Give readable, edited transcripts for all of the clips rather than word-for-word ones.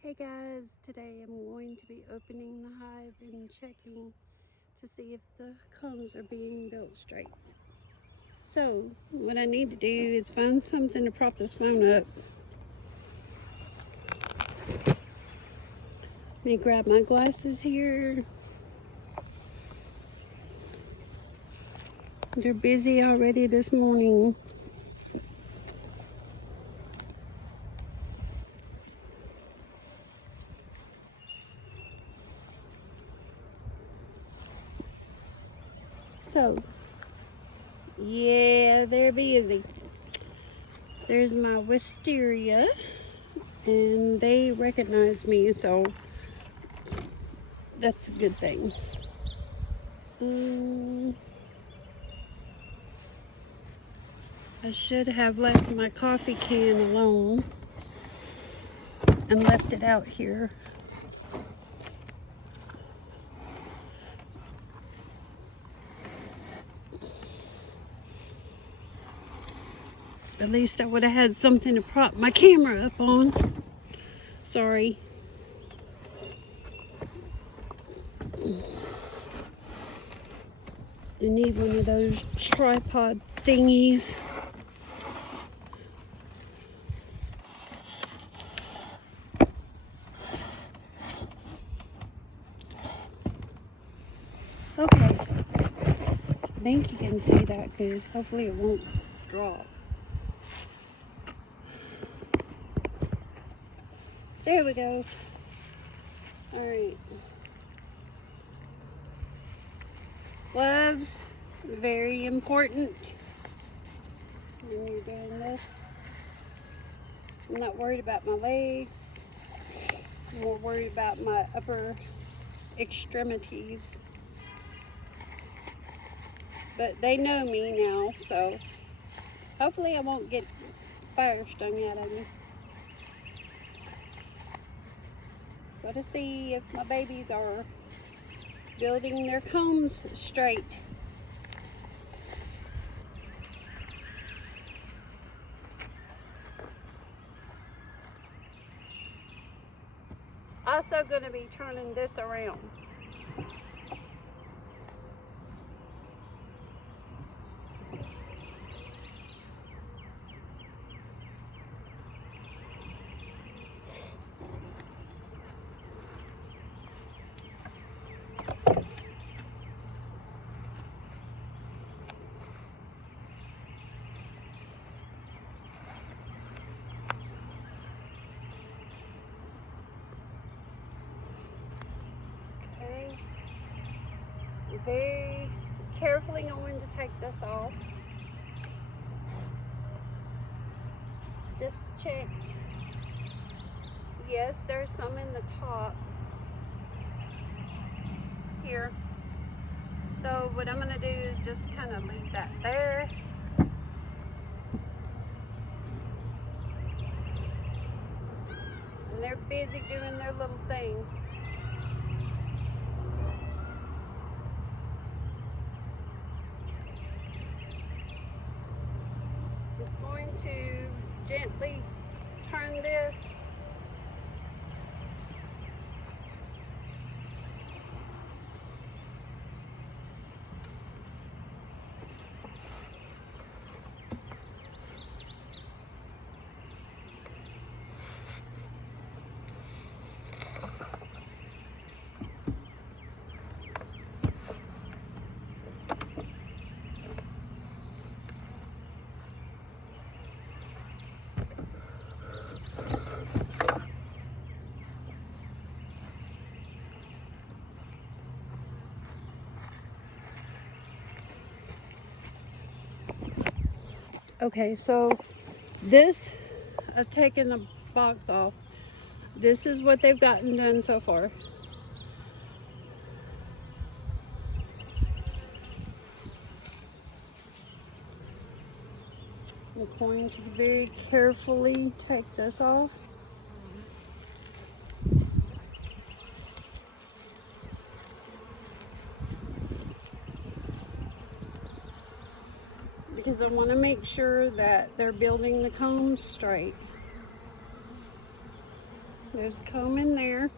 Hey guys, today I'm going to be opening the hive and checking to see if the combs are being built straight. So what I need to do is find something to prop this phone up. Let me grab my glasses here. They're busy already this morning. So, yeah, they're busy. There's my wisteria, and they recognize me, so that's a good thing. I should have left my coffee can alone and left it out here. At least I would have had something to prop my camera up on. Sorry. I need one of those tripod thingies. Okay. I think you can see that good. Hopefully it won't drop. There we go. Alright. Gloves, very important when you're doing this. I'm not worried about my legs. I'm more worried about my upper extremities. But they know me now, so hopefully I won't get fire stung out of me. Gotta see if my babies are building their combs straight. Also gonna be turning this around. Okay. I'm very carefully going to take this off. Just to check. Yes, there's some in the top here. So what I'm going to do is just kind of leave that there. And they're busy doing their little thing. Just going to gently turn this. Okay, so this, I've taken the box off. This is what they've gotten done so far. I'm going to very carefully take this off. Because I want to make sure that they're building the combs straight. There's comb in there.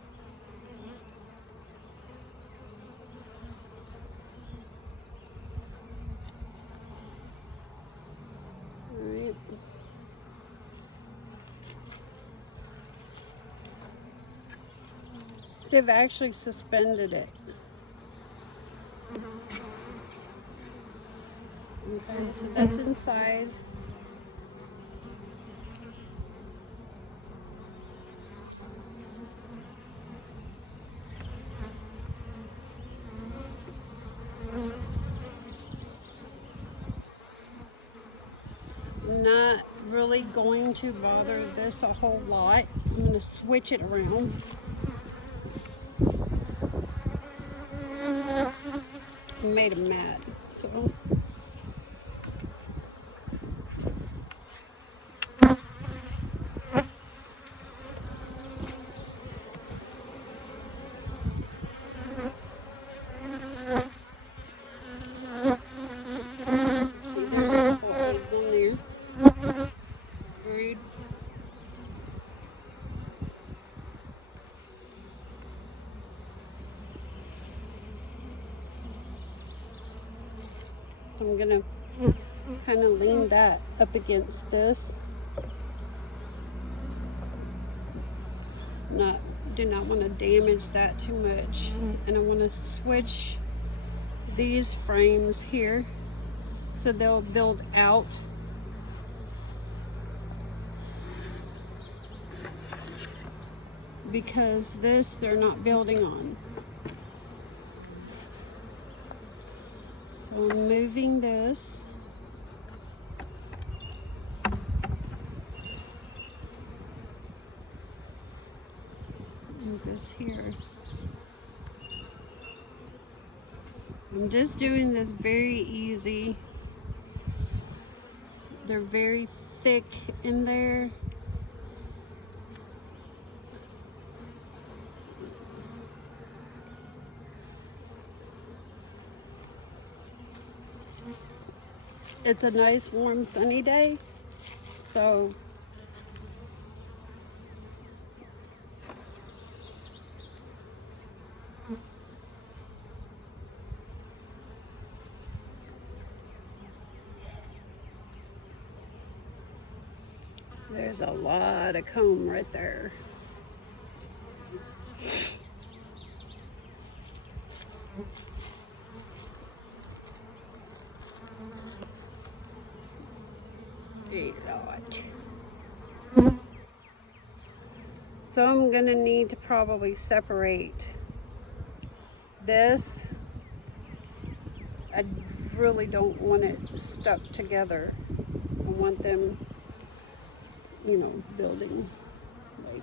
Alright. They've actually suspended it. Okay, so that's inside. Not really going to bother this a whole lot. I'm going to switch it around. I made him mad, so. I'm gonna kind of lean that up against this. Do not want to damage that too much. And I want to switch these frames here so they'll build out. Because this they're not building on. So I'm moving this. And just here. I'm just doing this very easy. They're very thick in there. It's a nice warm sunny day, so there's a lot of comb right there. A lot. So I'm gonna need to probably separate this. I really don't want it stuck together. I want them, you know, building like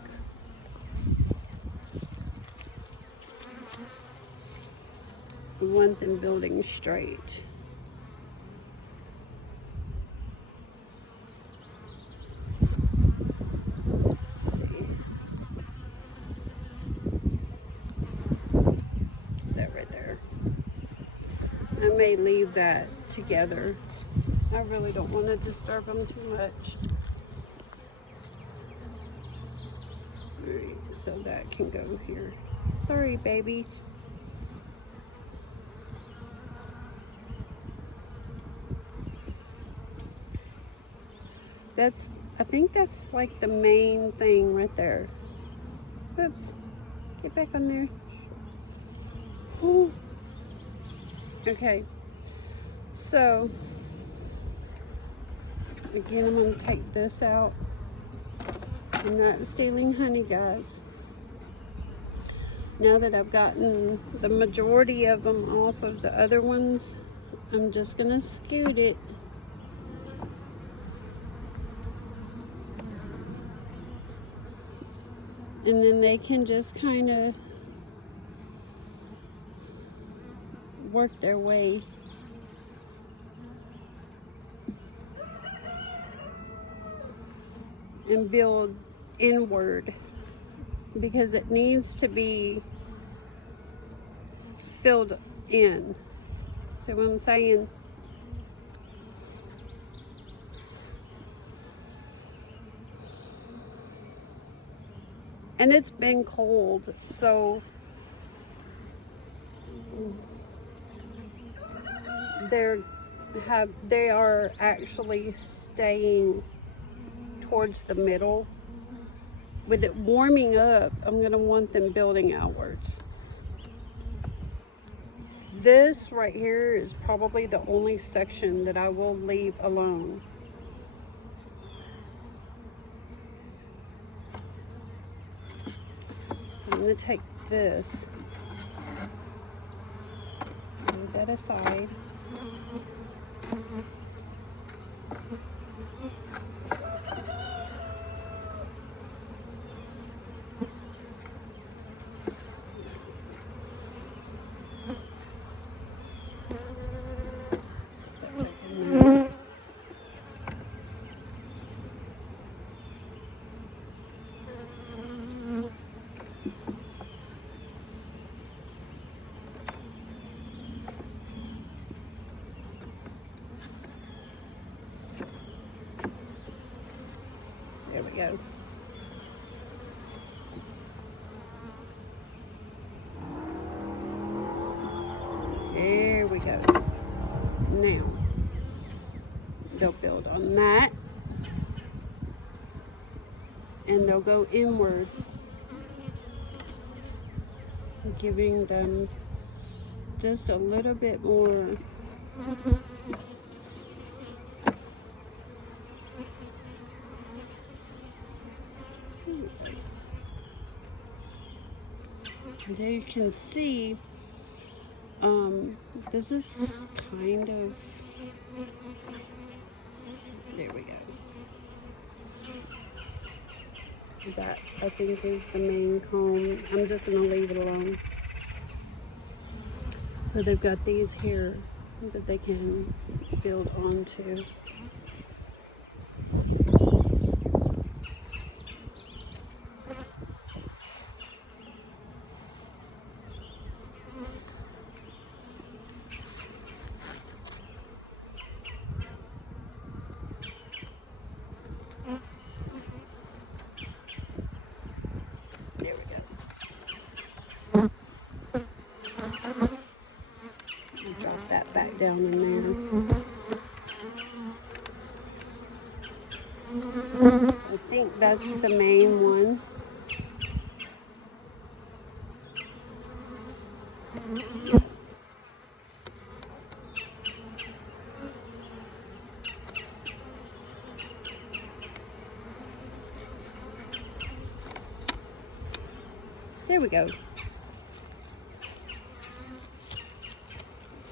I want them building straight. I may leave that together. I really don't want to disturb them too much. Alright, so that can go here. Sorry, baby. I think that's like the main thing right there. Oops. Get back on there. Okay, so again, I'm going to take this out. I'm not stealing honey, guys. Now that I've gotten the majority of them off of the other ones, I'm just going to scoot it. And then they can just kind of work their way and build inward, because it needs to be filled in. See what I'm saying? And it's been cold, so they are actually staying towards the middle. With it warming up, I'm going to want them building outwards. This right here is probably the only section that I will leave alone. I'm going to take this, move that aside. There we go. There we go. Now, they'll build on that, and they'll go inward, giving them just a little bit more there. You can see this is kind of, there we go. That I think is the main comb. I'm just going to leave it alone. So they've got these here that they can build onto. There we go. Drop that back down in there. I think that's the main one. There we go.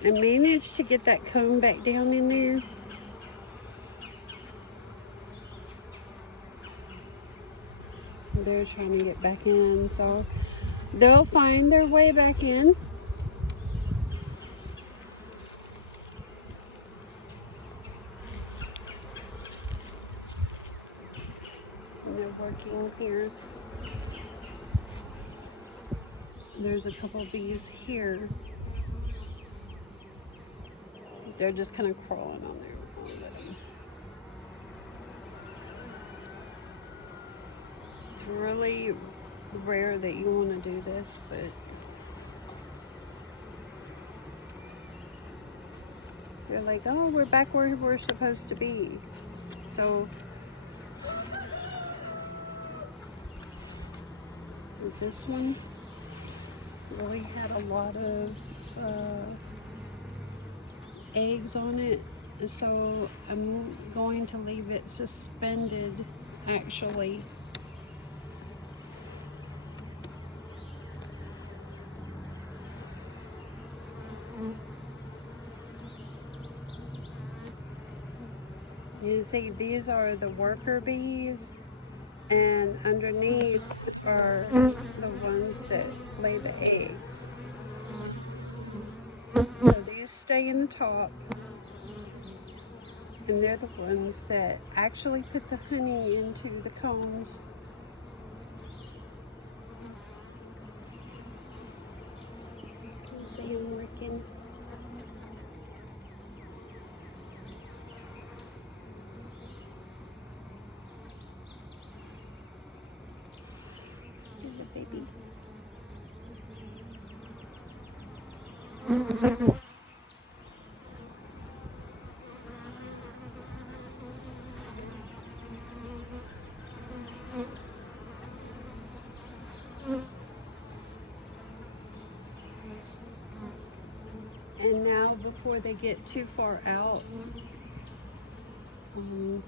I managed to get that comb back down in there. They're trying to get back in, so they'll find their way back in. And they're working here. There's a couple of bees here. They're just kind of crawling on there. It's really rare that you want to do this, but they're like, oh, we're back where we're supposed to be. So with this one, really had a lot of eggs on it, so I'm going to leave it suspended actually. You see, these are the worker bees, and underneath are the ones that lay the eggs. So these stay in the top, and they're the ones that actually put the honey into the combs. See them working. happy. And now, before they get too far out, I'm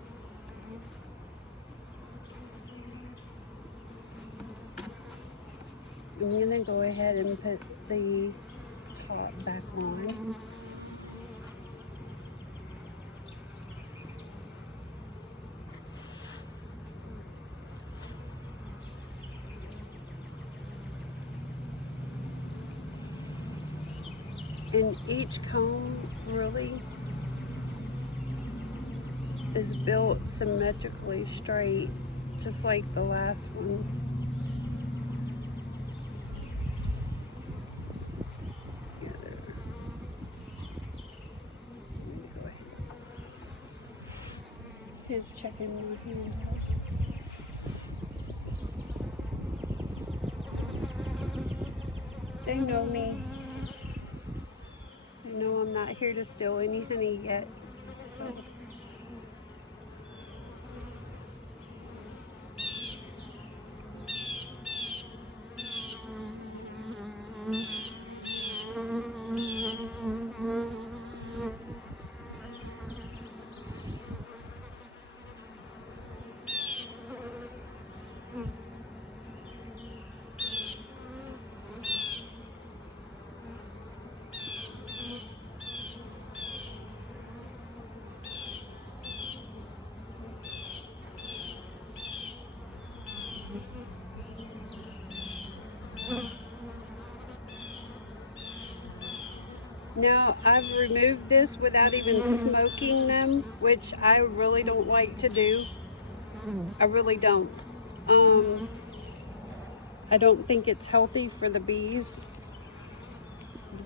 going to go ahead and put the top back on. And each comb really is built symmetrically straight, just like the last one. He's checking my hand. They know me. They know I'm not here to steal any honey yet. So. Now, I've removed this without even smoking them, which I really don't like to do. I really don't. I don't think it's healthy for the bees,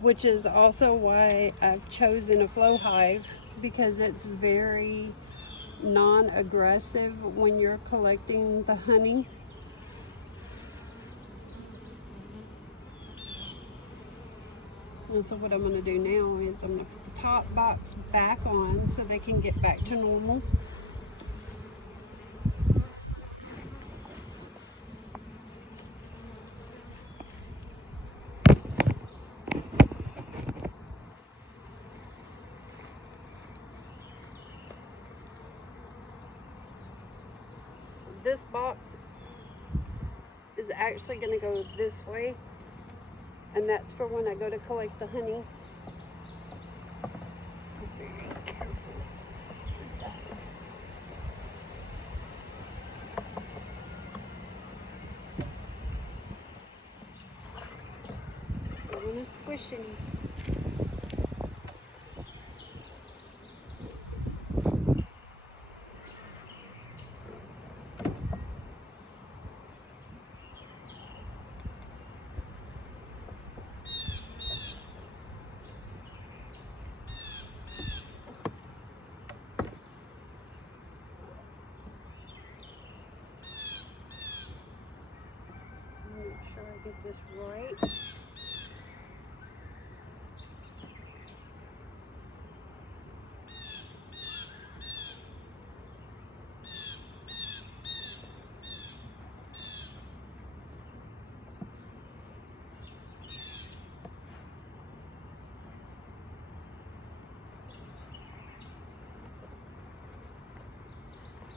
which is also why I've chosen a flow hive, because it's very non-aggressive when you're collecting the honey. And so what I'm going to do now is I'm going to put the top box back on so they can get back to normal. This box is actually going to go this way, and that's for when I go to collect the honey. Be very careful with that. Don't want to squish any. Make sure I get this right.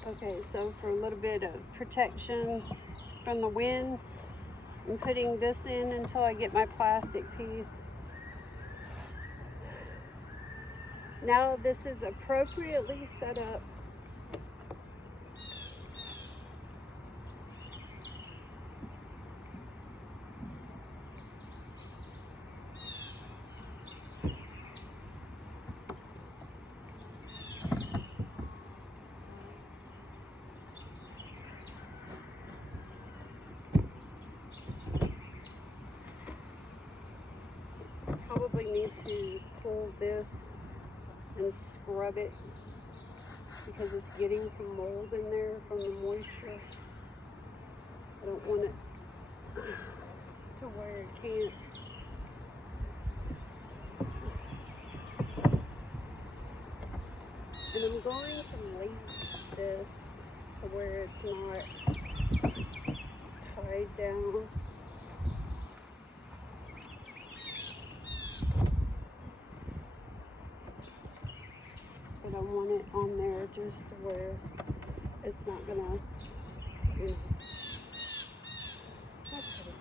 Okay, so for a little bit of protection from the wind, I'm putting this in until I get my plastic piece. Now this is appropriately set up. Probably need to pull this and scrub it because it's getting some mold in there from the moisture. I don't want it can't. And I'm going to leave this to where it's not tied down. But I want it on there just to where it's not gonna, you know. Okay.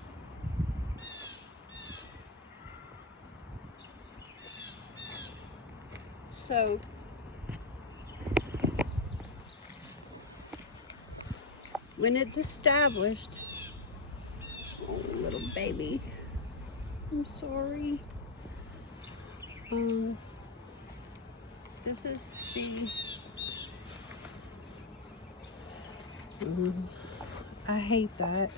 So when it's established, oh little baby, I'm sorry. This is the, I hate that.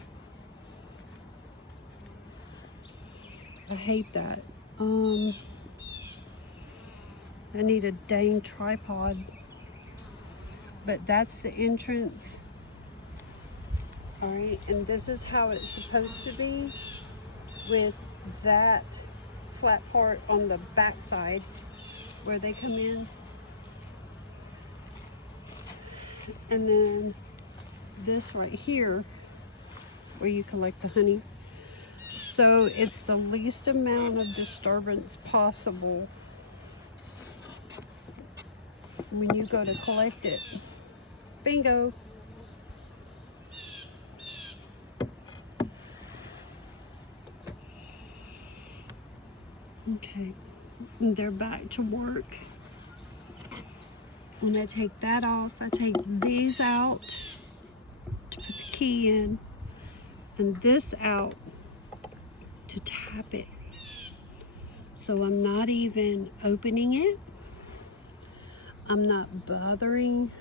I hate that. I need a dang tripod. But that's the entrance. Alright, and this is how it's supposed to be with that flat part on the back side where they come in. And then this right here where you collect the honey. So it's the least amount of disturbance possible when you go to collect it. Bingo! Okay, and they're back to work. When I take that off, I take these out to put the key in, and this out to tap it. So I'm not even opening it. I'm not bothering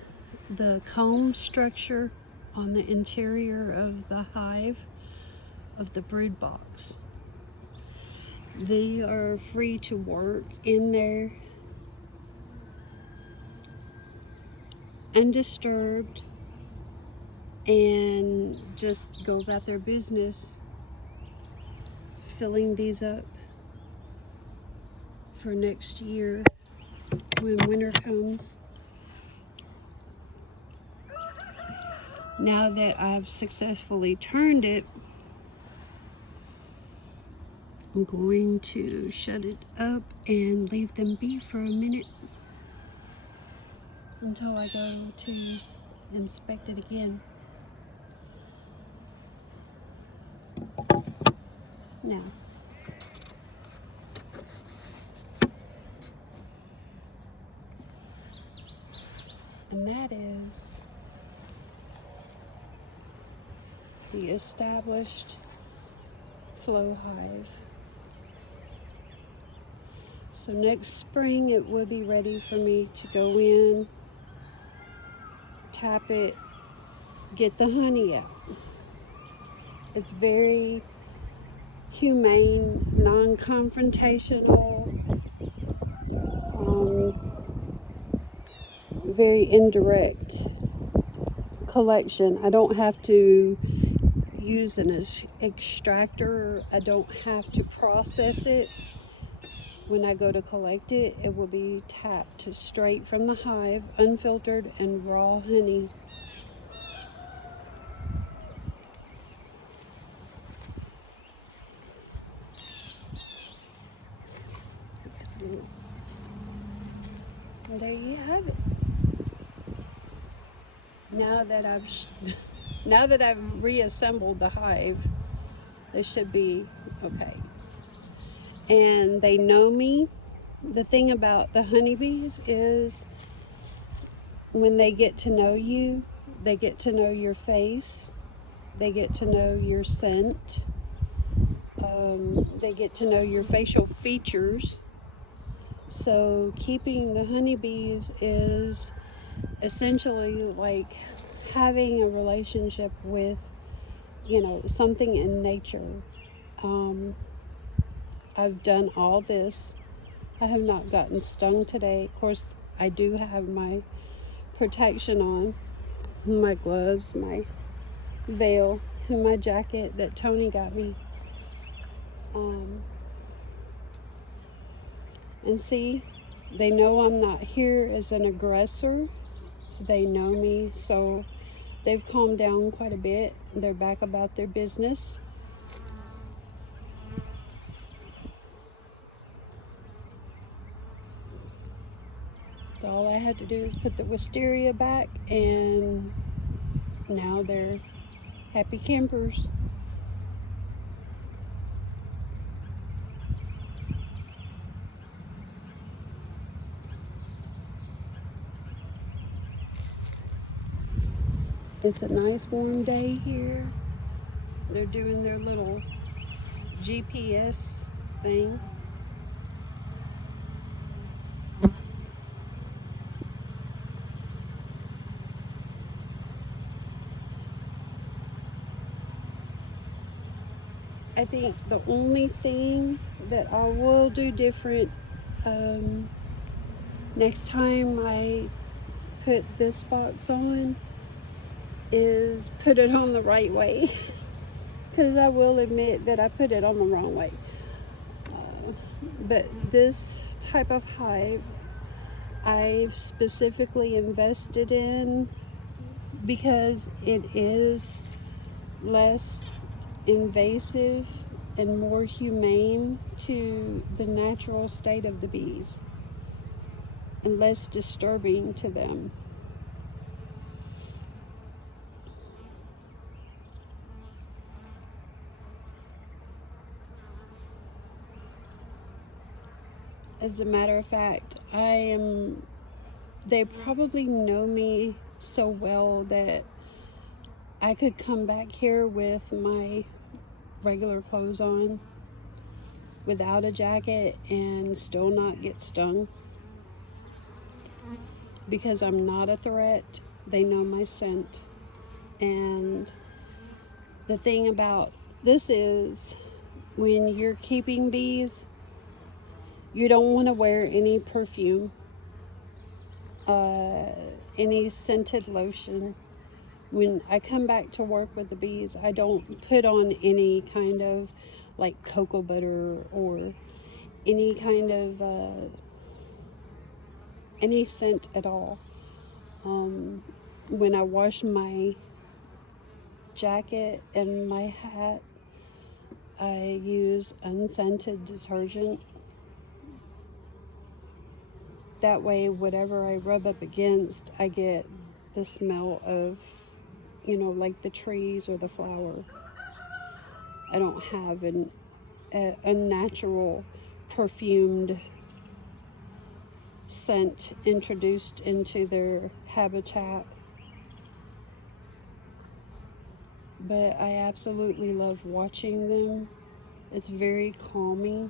the comb structure on the interior of the hive, of the brood box. They are free to work in there undisturbed and just go about their business filling these up for next year when winter comes. Now that I've successfully turned it, I'm going to shut it up and leave them be for a minute until I go to inspect it again. Now, and that is the established flow hive. So next spring it will be ready for me to go in, tap it, get the honey out. It's very humane, non-confrontational, very indirect collection. I don't have to use an extractor. I don't have to process it. When I go to collect it, it will be tapped straight from the hive, unfiltered and raw honey. Well, there you have it. Now that I've reassembled the hive, this should be okay. And they know me. The thing about the honeybees is when they get to know you, they get to know your face, they get to know your scent, they get to know your facial features. So keeping the honeybees is essentially like having a relationship with, you know, something in nature. I've done all this. I have not gotten stung today. Of course, I do have my protection on, my gloves, my veil, and my jacket that Tony got me. And see, they know I'm not here as an aggressor. They know me, so they've calmed down quite a bit. They're back about their business. All I had to do is put the wisteria back, and now they're happy campers. It's a nice warm day here. They're doing their little GPS thing. I think the only thing that I will do different next time I put this box on is put it on the right way. Because I will admit that I put it on the wrong way. But this type of hive I've specifically invested in because it is less invasive and more humane to the natural state of the bees and less disturbing to them. As a matter of fact, they probably know me so well that I could come back here with my regular clothes on without a jacket and still not get stung because I'm not a threat. They know my scent. And the thing about this is when you're keeping bees, you don't want to wear any perfume, any scented lotion. When I come back to work with the bees, I don't put on any kind of like cocoa butter or any kind of any scent at all. When I wash my jacket and my hat, I use unscented detergent. That way, whatever I rub up against, I get the smell of, like the trees or the flower. I don't have a unnatural perfumed scent introduced into their habitat. But I absolutely love watching them. It's very calming.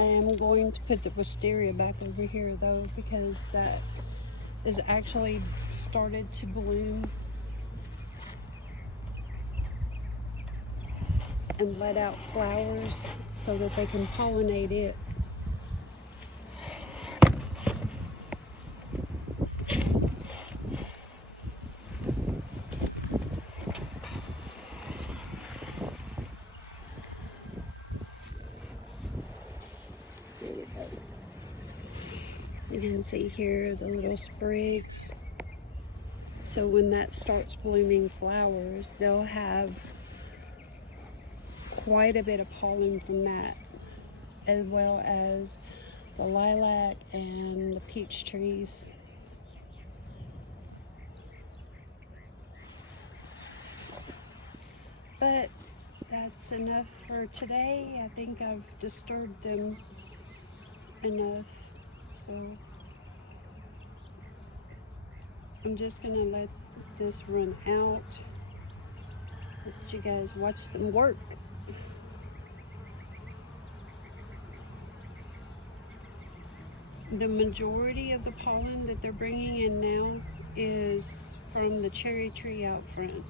I am going to put the wisteria back over here though, because that is actually started to bloom and let out flowers so that they can pollinate it. There we go. You can see here the little sprigs. So when that starts blooming flowers, they'll have quite a bit of pollen from that, as well as the lilac and the peach trees. But that's enough for today. I think I've disturbed them enough. So I'm just gonna let this run out Let you guys watch them work. The majority of the pollen that they're bringing in now is from the cherry tree out front.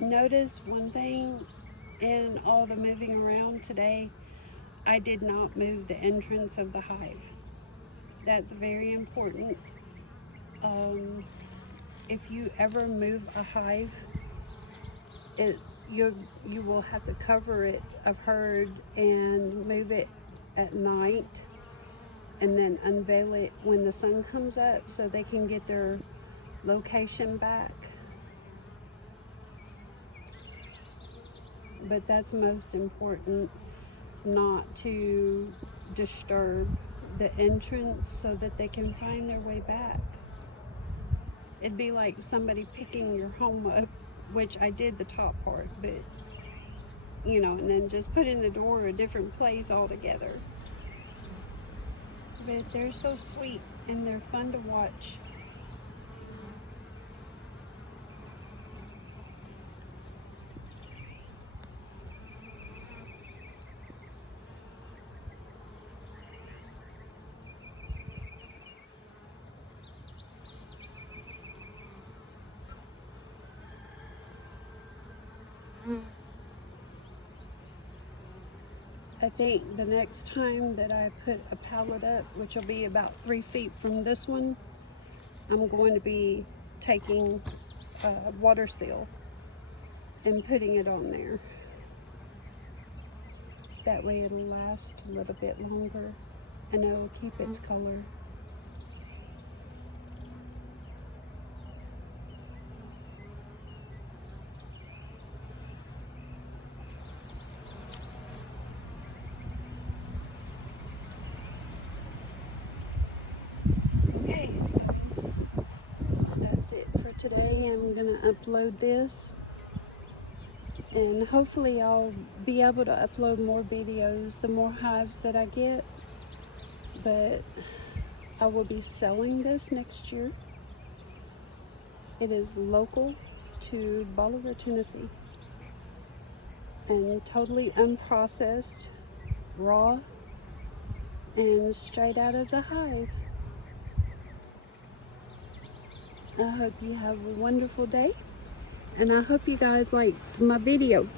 Notice one thing in all the moving around today, I did not move the entrance of the hive. That's very important. If you ever move a hive, you will have to cover it, I've heard, and move it at night and then unveil it when the sun comes up so they can get their location back. But that's most important, not to disturb the entrance so that they can find their way back. It'd be like somebody picking your home up, which I did the top part, but and then just putting the door a different place altogether. But they're so sweet and they're fun to watch. I think the next time that I put a pallet up, which will be about 3 feet from this one, I'm going to be taking water seal and putting it on there. That way it'll last a little bit longer and it'll keep its color. Okay, so that's it for today. I'm gonna upload this and hopefully I'll be able to upload more videos the more hives that I get, but I will be selling this next year. It is local to Bolivar, Tennessee, and totally unprocessed, raw, and straight out of the hive. I hope you have a wonderful day, and I hope you guys liked my video.